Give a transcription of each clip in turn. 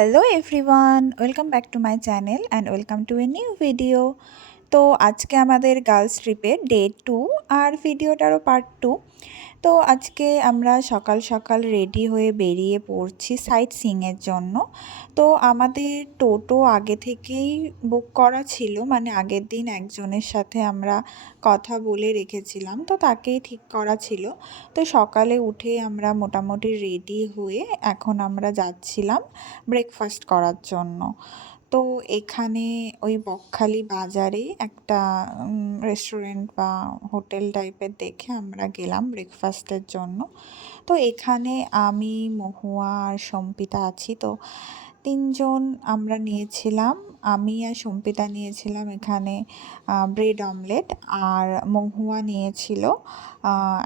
Hello everyone, welcome back to my channel and welcome to a new video. তো আজকে আমাদের girls ট্রিপের day 2 আর ভিডিওটারও part 2। তো আজকে আমরা সকাল সকাল রেডি হয়ে বেরিয়ে পড়ছি সাইট সিইংয়ের জন্য। তো আমাদের টোটো আগে থেকেই বুক করা ছিল, মানে আগের দিন একজনের সাথে আমরা কথা বলে রেখেছিলাম, তো তাকেই ঠিক করা ছিল। তো সকালে উঠে আমরা মোটামুটি রেডি হয়ে এখন আমরা যাচ্ছিলাম ব্রেকফাস্ট করার জন্য। তো এখানে ওই বকখালি বাজারে একটা রেস্টুরেন্ট বা হোটেল টাইপের দেখে আমরা গেলাম ব্রেকফাস্টের জন্য। তো এখানে আমি, মহুয়া আর সম্পিতা আছি। তো তিনজন আমরা নিয়েছিলাম। আমি আর সম্পিতা নিয়েছিলাম এখানে ব্রেড অমলেট, আর মহুয়া নিয়েছিল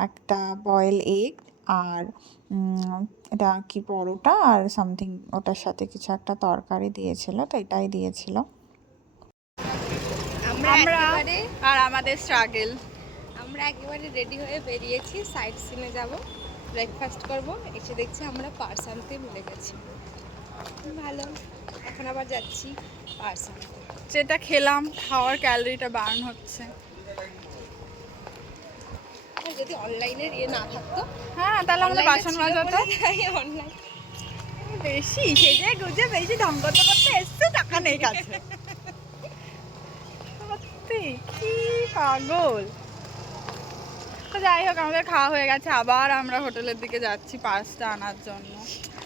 একটা বয়েল এগ, আর এটা কি পরোটা আর সামথিং, ওটার সাথে কিছু একটা তরকারি দিয়েছিল, তো এটাই দিয়েছিল। আমরা আর আমাদের স্ট্রাগল। আমরা একেবারে রেডি হয়ে বেরিয়েছি, সাইট সিনে যাব, ব্রেকফাস্ট করব। এসে দেখছি আমরা পার্স আনতে ভুলে গেছি। ভালো, এখন আবার যাচ্ছি পার্স আনতে। যেটা খেলাম, খাওয়ার ক্যালোরিটা বার্ন হচ্ছে। আর যদি অনলাইনের না থাকতো, হ্যাঁ, তাহলে আমাদের বাসন মাজাতো অনলাইন। বেশি সেজে গুজে বেশি ঢং করতে করতে এসছে, টাকা নেই কাছে। সত্যি কি পাগল। তো যাই হোক, আমাদের খাওয়া হয়ে গেছে, আবার আমরা হোটেলের দিকে যাচ্ছি পার্সটা আনার জন্য,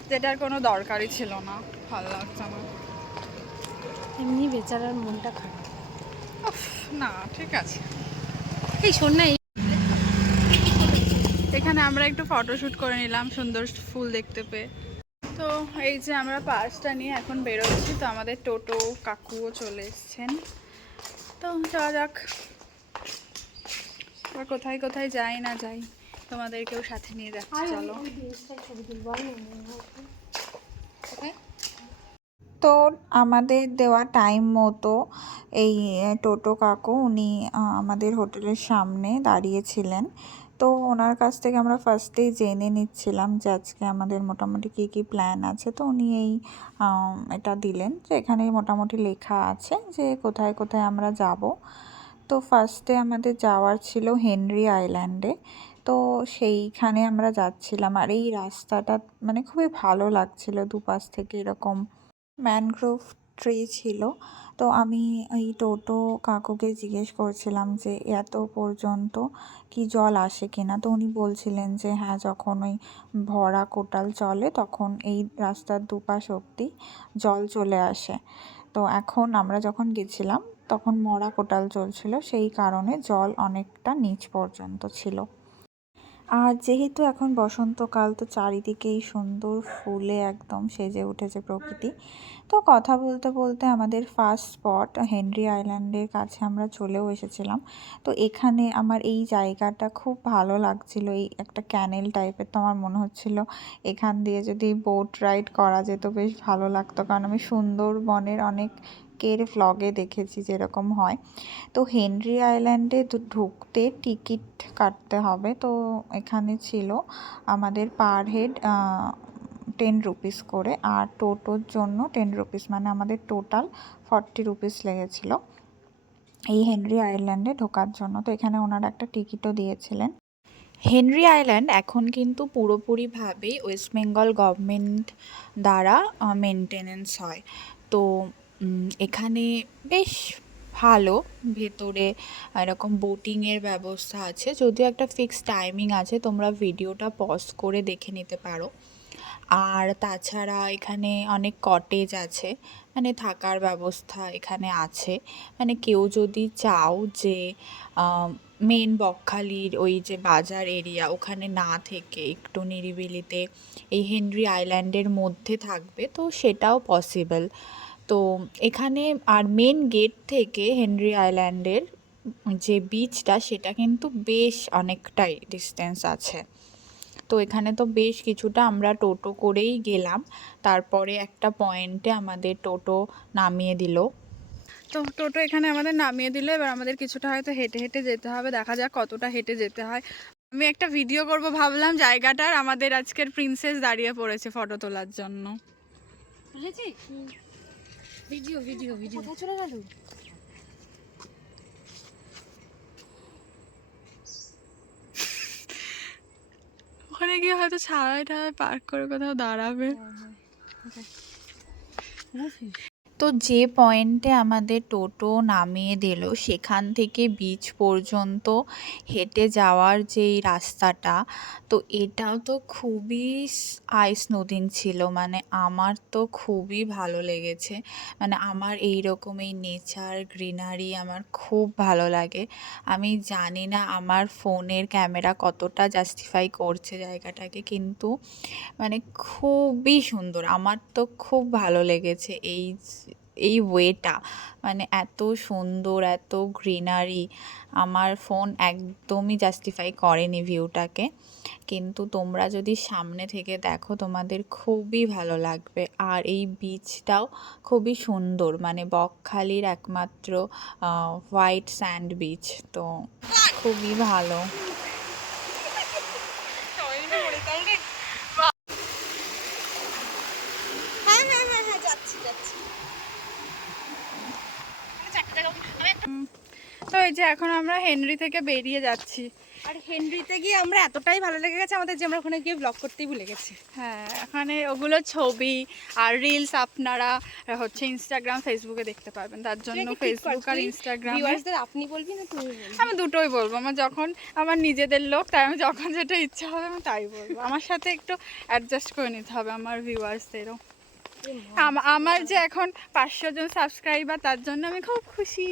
যেটার কোনো দরকারই ছিল না। ভালো লাগছে না, এমনি বেচারার মনটা খারাপ। না ঠিক আছে। এই শোন না, এখানে আমরা একটু ফটোশ্যুট করে নিলাম সুন্দর ফুল দেখতে পেয়ে। তো এই যে আমরা পার্সটা নিয়ে এখন বেরোচ্ছি। তো আমাদের টোটো কাকুও চলে এসছেন। তো যাওয়া যাক, এবার কোথায় কোথায় যাই না যাই তোমাদেরকেও সাথে নিয়ে যাচ্ছি, চলো। তো আমাদের দেওয়া টাইম মতো এই টোটো কাকু, উনি আমাদের হোটেলের সামনে দাঁড়িয়েছিলেন। তো ওনার কাছ থেকে আমরা ফার্স্টেই জেনে নিচ্ছিলাম যে আজকে আমাদের মোটামুটি কী কী প্ল্যান আছে। তো উনি এটা দিলেন যে এখানে মোটামুটি লেখা আছে যে কোথায় কোথায় আমরা যাব। তো ফার্স্টে আমাদের যাওয়ার ছিল হেনরি আইল্যান্ডে। তো সেইখানে আমরা যাচ্ছিলাম, আর এই রাস্তাটা মানে খুবই ভালো লাগছিল, দুপাশ থেকে এরকম ম্যানগ্রোভ ট্রি ছিল। তো আমি এই টোটো কাকুকে জিজ্ঞেস করছিলাম যে এত পর্যন্ত কি জল আসে কিনা। তো উনি বলছিলেন যে হ্যাঁ, যখন ওই ভরা কোটাল চলে তখন এই রাস্তার দুপাশ অবধি জল চলে আসে। তো এখন আমরা যখন গেছিলাম তখন মরা কোটাল চলছিল, সেই কারণে জল অনেকটা নিচ পর্যন্ত ছিল। আর যেহেতু এখন বসন্তকাল, তো চারিদিকেই সুন্দর ফুলে একদম সেজে উঠেছে প্রকৃতি। তো কথা বলতে বলতে আমাদের ফার্স্ট স্পট হেনরি আইল্যান্ডের কাছে আমরা চলেও এসেছিলাম। তো এখানে আমার এই জায়গাটা খুব ভালো লাগছিল, এই একটা ক্যানেল টাইপের। তো আমার মনে হচ্ছিল এখান দিয়ে যদি বোট রাইড করা যেত বেশ ভালো লাগতো, কারণ আমি সুন্দরবনের অনেকের ভ্লগে দেখেছি যেরকম হয়। তো হেনরি আইল্যান্ডে ঢুকতে টিকিট কাটতে হবে। তো এখানে ছিল আমাদের পার হেড 10 রুপিস করে, আর টোটোর জন্য 10 রুপিস, মানে আমাদের টোটাল 40 রুপিস লেগেছিল এই হেনরি আইল্যান্ডে ঢোকার জন্য। তো এখানে ওনারা একটা টিকিটও দিয়েছিলেন। হেনরি আইল্যান্ড এখন কিন্তু পুরোপুরিভাবেই ওয়েস্ট বেঙ্গল গভর্নমেন্ট দ্বারা মেনটেনেন্স হয়। তো এখানে বেশ ভালো, ভেতরে এরকম বোটিংয়ের ব্যবস্থা আছে, যদিও একটা ফিক্সড টাইমিং আছে, তোমরা ভিডিওটা পজ করে দেখে নিতে পারো। আর তাছাড়া এখানে অনেক কটেজ আছে, মানে থাকার ব্যবস্থা এখানে আছে। মানে কেউ যদি চাও যে মেন বকখালির ওই যে বাজার এরিয়া ওখানে না থেকে একটু নিরিবিলিতে এই হেনরি আইল্যান্ডের মধ্যে থাকবে, তো সেটাও পসিবল। তো এখানে আর মেন গেট থেকে হেনরি আইল্যান্ডের যে বিচটা, সেটা কিন্তু বেশ অনেকটাই ডিস্টেন্স আছে। তো এখানে তো বেশ কিছুটা আমরা টোটো করেই গেলাম, তারপরে একটা পয়েন্টে আমাদের টোটো নামিয়ে দিল। তো টোটো এখানে আমাদের নামিয়ে দিল, এবার আমাদের কিছুটা হয়তো হেঁটে হেঁটে যেতে হবে, দেখা যাক কতটা হেঁটে যেতে হয়। আমি একটা ভিডিও করব ভাবলাম জায়গাটার, আমাদের আজকের প্রিন্সেস দাঁড়িয়ে পড়েছে ফটো তোলার জন্য। বুঝেছি ভিডিও ভিডিও ভিডিও কোথায় চলে গেল? ওখানে গিয়ে হয়তো ছাড়াই ঠাড়াই পার্ক করে কোথাও দাঁড়াবে। তো যে পয়েন্টে আমাদের টোটো নামিয়ে দিল সেখান থেকে বিচ পর্যন্ত হেঁটে যাওয়ার যেই রাস্তাটা, তো এটাও তো খুবই আই স্মুদিং ছিল। মানে আমার তো খুবই ভালো লেগেছে। মানে আমার এইরকম এই নেচার গ্রিনারি আমার খুব ভালো লাগে। আমি জানি না আমার ফোনের ক্যামেরা কতটা জাস্টিফাই করছে জায়গাটাকে, কিন্তু মানে খুবই সুন্দর। আমার তো খুব ভালো লেগেছে এই ওয়েটা। মানে এত সুন্দর, এত গ্রিনারি, আমার ফোন একদমই জাস্টিফাই করেনি ভিউটাকে। কিন্তু তোমরা যদি সামনে থেকে দেখো তোমাদের খুবই ভালো লাগবে। আর এই বিচটাও খুবই সুন্দর, মানে বকখালির একমাত্র হোয়াইট স্যান্ড বিচ, তো খুবই ভালো। হ্যাঁ হ্যাঁ হ্যাঁ হ্যাঁ যাচ্ছি যাচ্ছি। তো এই যে এখন আমরা হেনরি থেকে বেরিয়ে যাচ্ছি। আর হেনরিতে গিয়ে আমরা এতটাই ভালো লেগে গেছে আমাদের যে আমরা ওখানে গিয়ে ব্লগ করতেই ভুলে গেছি। হ্যাঁ, এখানে ওগুলো ছবি আর রিলস আপনারা হচ্ছে ইনস্টাগ্রাম ফেসবুকে দেখতে পারবেন, তার জন্য ফেসবুক আর ইনস্টাগ্রামে ভিউয়ার্সদের আপনি বলবি না তুমি বলবি? আমি দুটোই বলবো। আমার যখন আমার নিজেদের লোক, তাই আমি যখন যেটা ইচ্ছা হবে আমি তাই বলবো। আমার সাথে একটু অ্যাডজাস্ট করে নিতে হবে আমার ভিউয়ার্সদেরও। আমার যে এখন 500 জন সাবস্ক্রাইবার, তার জন্য আমি খুব খুশি।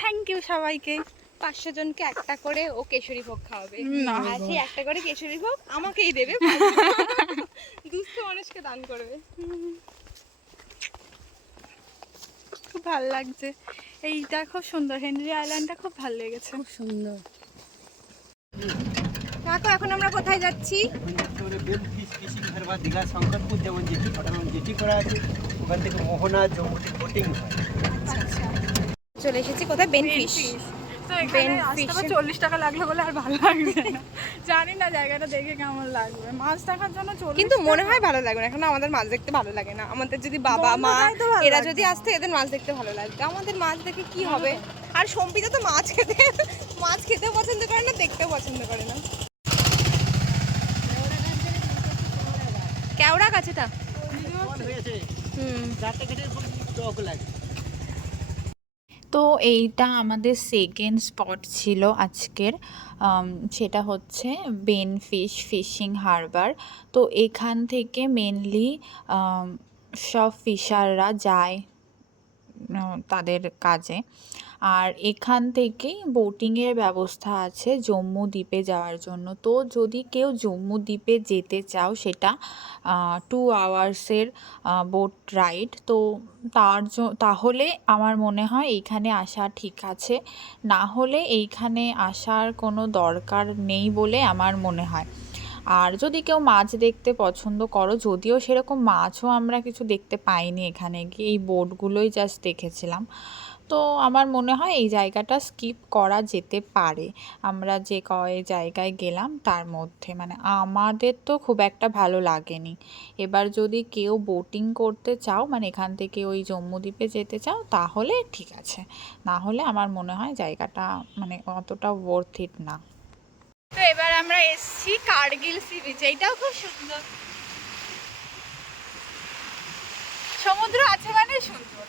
থ্যাংক ইউ সবাইকে। 500 জনকে একটা করে ও কেশরী ভোগ খাওয়াবে। না। আর সেই একটা করে কেশরী ভোগ আমাকেই দেবে, দুস্থ মানুষকে দান করবে। খুব ভালো লাগছে। এইটা খুব সুন্দর, হেনরি আইল্যান্ডটা খুব ভালো লেগেছে। খুব সুন্দর। কাকু এখন আমরা কোথায় যাচ্ছি? দীঘা শঙ্করপুর যেমন জেটি, ওটা জেটি করা আছে, ওখান থেকে মোহনা জম্মুতে বোটিং হয়। চলে এসেছি কোথায়? বেনফিশ। তো এখানে আসতে আবার 40 টাকা লাগলো বলে আর ভালো লাগবে না। জানি না জায়গাটা দেখে কেমন লাগবে। মাছ দেখার জন্য 40 কিন্তু মনে টাকা। হয় ভালো লাগবে না, এখন আমাদের মাছ দেখতে ভালো লাগে না। আমাদের যদি বাবা মা বন্ধুরাই তো ভালো এরা লাগবে। যদি আসতে এদের মাছ দেখতে ভালো লাগবে, আমাদের মাছ দেখে কি হবে? আর সম্পিতা তো মাছ খেতেও পছন্দ করে না, দেখতেও পছন্দ করে না। কেওড়া গাছেটা হয়েছে হুম চারটে কেটে টক লাগে। তো এইটা আমাদের সেকেন্ড স্পট ছিল আজকের। সেটা হচ্ছে বেনফিশ ফিশিং হারবার। তো এখান থেকে মেনলি সব ফিশাররা যায় তাদের কাজে। আর এখান থেকেই বোটিংয়ের ব্যবস্থা আছে জম্মু দ্বীপে যাওয়ার জন্য। তো যদি কেউ জম্মু দ্বীপে যেতে চাও, সেটা 2 আওয়ার্সের বোট রাইড। তো তাহলে আমার মনে হয় এইখানে আসা ঠিক আছে, না হলে এইখানে আসার কোনো দরকার নেই বলে আমার মনে হয়। আর যদি কেউ মাছ দেখতে পছন্দ করো, যদিও সেরকম মাছও আমরা কিছু দেখতে পাইনি এখানে গিয়ে, এই বোটগুলোই জাস্ট দেখেছিলাম। তো আমার মনে হয় এই জায়গাটা স্কিপ করা যেতে পারে। আমরা যে কয় জায়গায় গেলাম তার মধ্যে মানে আমাদের তো খুব একটা ভালো লাগেনি। এবার যদি কেউ বোটিং করতে চাও, মানে এখান থেকে ওই জম্মুদ্বীপে যেতে চাও, তাহলে ঠিক আছে, না হলে আমার মনে হয় জায়গাটা মানে অতটা ওয়ার্থ ইট না। তো এবার আমরা এসছি কার্গিল সি বিচ। এইটাও খুব সুন্দর, সমুদ্র আছে মানে সুন্দর।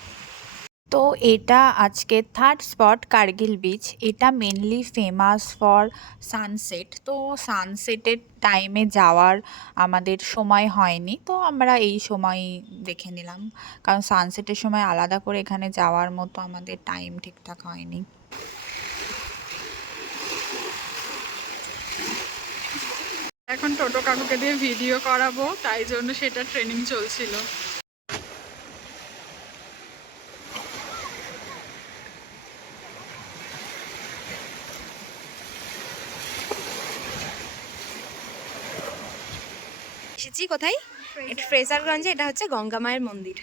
তো এটা আজকের থার্ড স্পট কার্গিল বিচ। এটা মেনলি ফেমাস ফর সানসেট। তো সানসেটের টাইমে যাওয়ার আমাদের সময় হয়নি, তো আমরা এই সময় দেখে নিলাম, কারণ সানসেটের সময় আলাদা করে এখানে যাওয়ার মতো আমাদের টাইম ঠিকঠাক হয়নি। এখন টোটো কাকুকে দিয়ে ভিডিও করাবো, তাই জন্য সেটা ট্রেনিং চলছিল। এসেছি কোথায়? এটা ফ্রেজারগঞ্জে। এটা হচ্ছে গঙ্গা মায়ের মন্দির,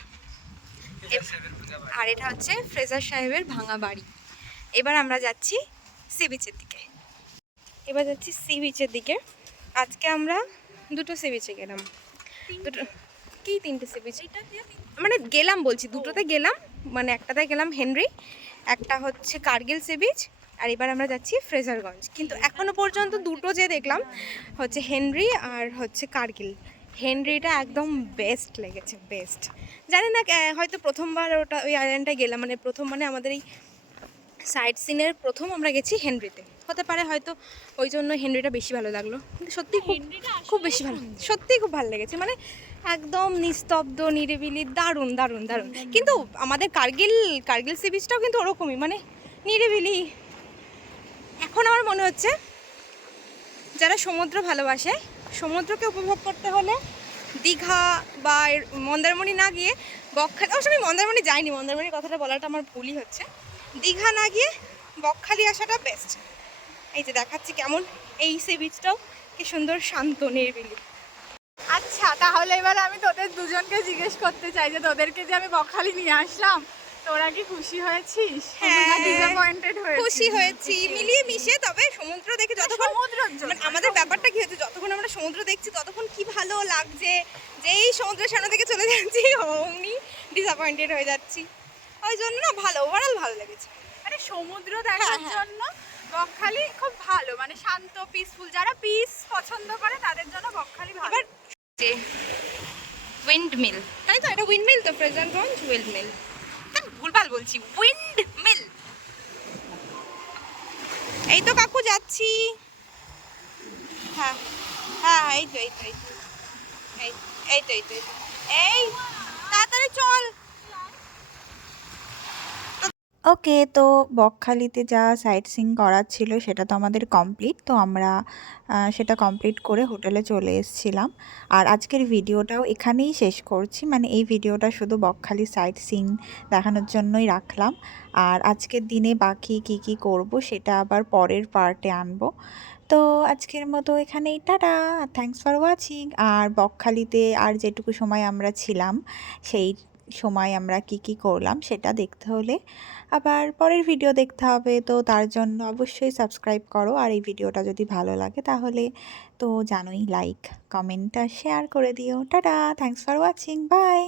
আর এটা হচ্ছে ফ্রেজার সাহেবের ভাঙা বাড়ি। এবার আমরা যাচ্ছি সি বিচের দিকে। আজকে আমরা দুটো সি বিচে গেলাম। দুটো কি 3টে সি বিচ? মানে গেলাম বলছি, দুটোতে গেলাম, মানে একটাতে গেলাম হেনরি, একটা হচ্ছে কার্গিল সি বিচ, আর এবার আমরা যাচ্ছি ফ্রেজারগঞ্জ। কিন্তু এখনো পর্যন্ত দুটো যে দেখলাম হচ্ছে হেনরি আর হচ্ছে কার্গিল। হেনরিটা একদম বেস্ট লেগেছে, বেস্ট। জানি না হয়তো প্রথমবার ওটা ওই আইল্যান্ডটায় গেলাম, মানে প্রথম মানে আমাদের এই সাইট সিনের প্রথম আমরা গেছি হেনরিতে, হতে পারে হয়তো ওই জন্য হেনরিটা বেশি ভালো লাগলো। কিন্তু সত্যি খুব খুব বেশি ভালো, সত্যিই খুব ভালো লেগেছে, মানে একদম নিস্তব্ধ নিরিবিলি, দারুণ দারুণ দারুণ। কিন্তু আমাদের কার্গিল কার্গিল সি বিচটাও কিন্তু ওরকমই, মানে নিরিবিলি। এখন আমার মনে হচ্ছে যারা সমুদ্র ভালোবাসে, সমুদ্রকে উপভোগ করতে হলে দীঘা বা মন্দারমণি না গিয়ে বকখালি, অবশ্য আমি মন্দারমণি যাইনি, মন্দারমণির কথাটা বলাটা আমার ভুলই হচ্ছে, দীঘা না গিয়ে বকখালি আসাটা বেস্ট। এই যে দেখাচ্ছি কেমন এই সি বিচটাও কি সুন্দর শান্ত নিরিবিলি। আচ্ছা, তাহলে এবার আমি তোদের দুজনকে জিজ্ঞেস করতে চাই যে তোদেরকে যে আমি বকখালি নিয়ে আসলাম, তোরা কি খুশি হয়েছিস? হ্যাঁ, ডিসঅ্যাপয়েন্টেড হয়েছিস? খুশি হয়েছি মিলিয়ে মিশে। তবে সমুদ্র দেখে যতক্ষণ, সমুদ্রের জন্য মানে আমাদের ব্যাপারটা কি হচ্ছে, যতক্ষণ আমরা সমুদ্র দেখছি ততক্ষণ কি ভালো লাগছে, যেই সমুদ্রের সামনে থেকে চলে যাচ্ছি অমনি ডিসঅ্যাপয়েন্টেড হয়ে যাচ্ছি। ওই জন্য না ভালো, ওভারঅল ভালো লেগেছে। মানে সমুদ্র দেখার হ্যাঁ। জন্য বকখালি খুব ভালো, মানে শান্ত পিসফুল, যারা পিস পছন্দ করে তাদের জন্য বকখালি ভালো। এবার যে উইন্ড মিল, তাই তো, এটা উইন্ড মিল তো, ফ্রেজারগঞ্জ উইন্ড মিল, ভুলভাল বলছি, উইন্ড মিল। এই তো কাকু যাচ্ছি। হ্যাঁ হ্যাঁ, এই তো এই তো এই তো এই এই তো এই তো এই তাড়াতাড়ি চল। ওকে, তো বকখালিতে যা সাইট সিইং করার ছিল সেটা তো আমাদের কমপ্লিট। তো আমরা সেটা কমপ্লিট করে হোটেলে চলে এসেছিলাম। আর আজকের ভিডিওটাও এখানেই শেষ করছি, মানে এই ভিডিওটা শুধু বকখালি সাইট সিইং দেখানোর জন্যই রাখলাম। আর আজকের দিনে বাকি কি কি করব সেটা আবার পরের পার্টে আনবো। তো আজকের মতো এখানেই টাটা, থ্যাঙ্কস ফর ওয়াচিং। আর বকখালিতে আর যেটুকু সময় আমরা ছিলাম সেই সময় আমরা কি কি করলাম সেটা দেখতে হলে আবার পরের ভিডিও দেখতে হবে। তো তার জন্য অবশ্যই সাবস্ক্রাইব করো, আর এই ভিডিওটা যদি ভালো লাগে তাহলে তো জানোই, লাইক কমেন্ট আর শেয়ার করে দিও। Tata, thanks for watching, by.